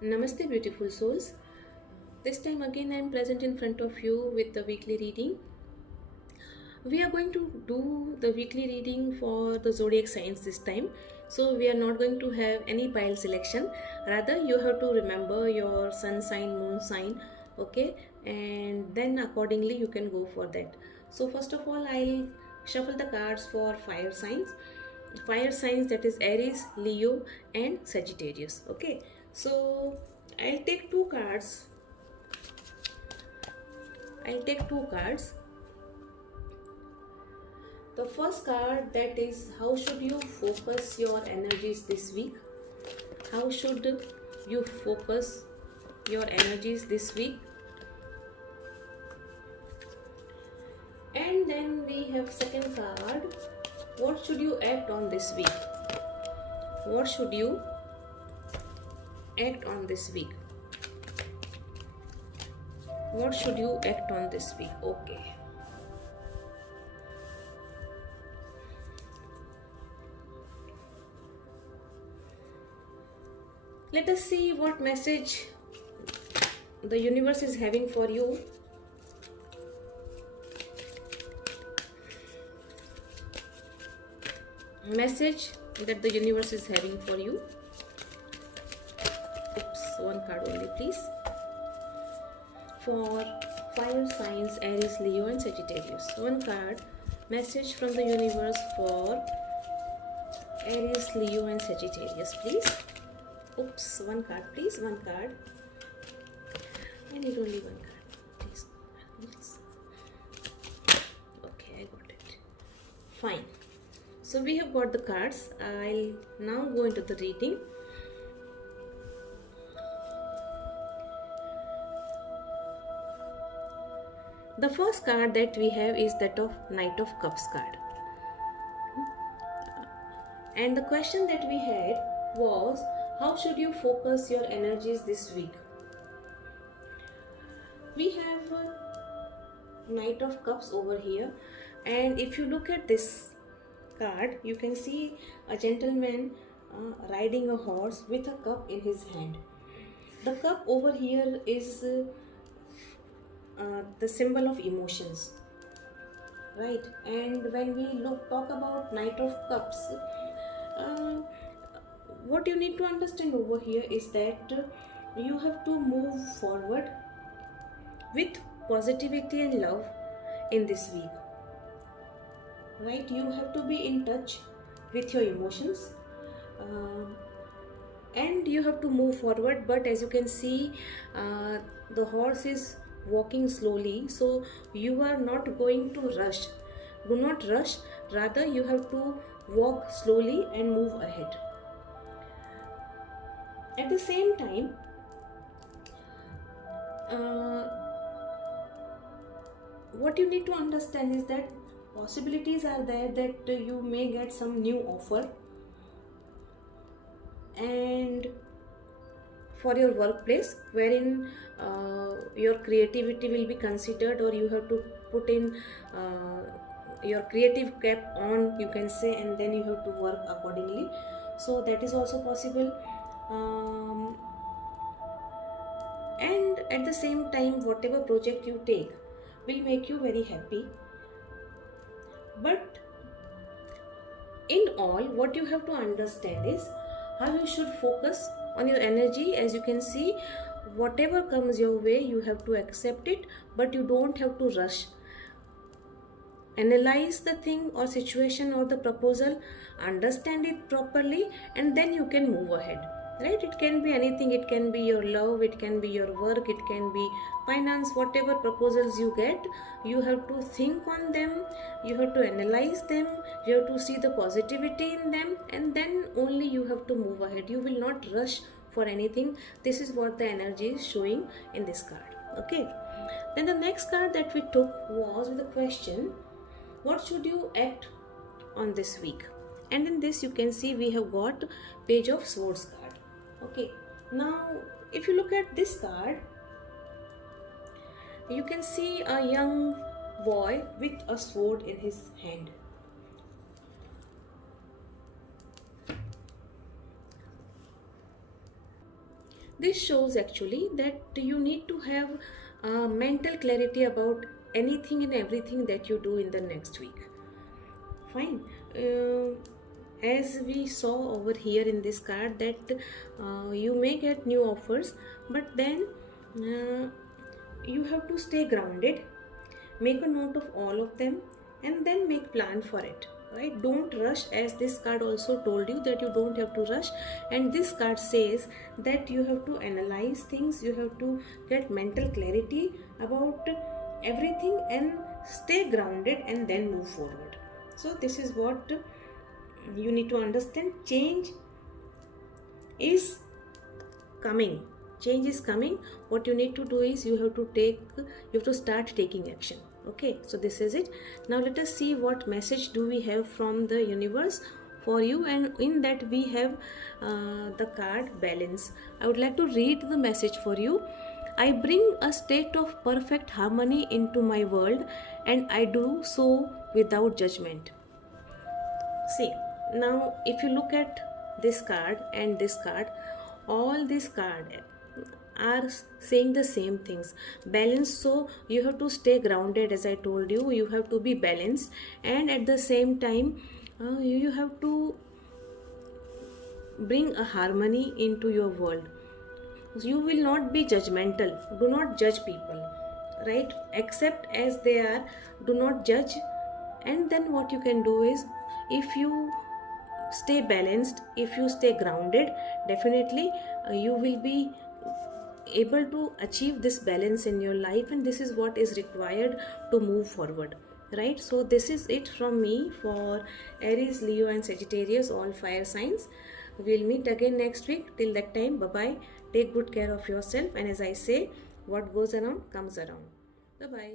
Namaste, beautiful souls. This time again, I am present in front of you with the weekly reading. We are going to do the weekly reading for the zodiac signs this time. So, we are not going to have any pile selection. Rather, you have to remember your sun sign, moon sign, okay, and then accordingly you can go for that. So, first of all, I'll shuffle the cards for fire signs. Fire signs, that is Aries, Leo, and Sagittarius. Okay, so I'll take two cards. I'll take two cards. The first card, that is how should you focus your energies this week? How should you focus your energies this week? And then we have second card. What should you act on this week? What should you act on this week? What should you act on this week? Okay. Let us see what message the universe is having for you. Message that the universe is having for you. Oops, one card only, please. For fire signs Aries, Leo, and Sagittarius. One card. Message from the universe for Aries, Leo, and Sagittarius, please. Oops, one card, please. One card. I need only one card, please. Okay, I got it. Fine. So we have got the cards. I'll now go into the reading. The first card that we have is that of Knight of Cups card. And the question that we had was, how should you focus your energies this week? We have Knight of Cups over here, and if you look at this card, you can see a gentleman riding a horse with a cup in his hand. The cup over here is the symbol of emotions, right? And when we talk about Knight of Cups, what you need to understand over here is that you have to move forward with positivity and love in this week, right? You have to be in touch with your emotions, and you have to move forward. But as you can see, the horse is walking slowly, so you are not going to rush. Do not rush, rather you have to walk slowly and move ahead. At the same time, what you need to understand is that possibilities are there that you may get some new offer, and for your workplace, wherein your creativity will be considered, or you have to put in your creative cap on, you can say, and then you have to work accordingly. So that is also possible. And at the same time, whatever project you take will make you very happy. But in all, what you have to understand is how you should focus on your energy. As you can see, whatever comes your way, you have to accept it, but you don't have to rush. Analyze the thing or situation or the proposal, understand it properly, and then you can move ahead, right? It can be anything. It can be your love, it can be your work, it can be finance. Whatever proposals you get, you have to think on them, you have to analyze them, you have to see the positivity in them, and then only you have to move ahead. You will not rush for anything. This is what the energy is showing in this card. Okay, then the next card that we took was with the question, what should you act on this week? And in this you can see we have got Page of Swords card. Okay, now if you look at this card, you can see a young boy with a sword in his hand. This shows actually that you need to have mental clarity about anything and everything that you do in the next week. Fine. As we saw over here in this card, that you may get new offers, but then you have to stay grounded, make a note of all of them, and then make plan for it. Right, don't rush, as this card also told you that you don't have to rush. And this card says that you have to analyze things, you have to get mental clarity about everything and stay grounded and then move forward. So this is what you need to understand. Change is coming. Change is coming. What you need to do is you have to start taking action. Okay, so this is it. Now let us see what message do we have from the universe for you, and in that we have the card balance. I would like to read the message for you. I bring a state of perfect harmony into my world, and I do so without judgment. See, now if you look at this card and this card, all this card are saying the same things. Balance. So you have to stay grounded, as I told you. You have to be balanced, and at the same time you have to bring a harmony into your world. You will not be judgmental. Do not judge people, right? Accept as they are. Do not judge. And then what you can do is, if you stay balanced, if you stay grounded, definitely you will be able to achieve this balance in your life, and this is what is required to move forward, right? So this is it from me for Aries, Leo and Sagittarius, all fire signs. We'll meet again next week. Till that time, bye bye. Take good care of yourself, and as I say, what goes around comes around. Bye bye.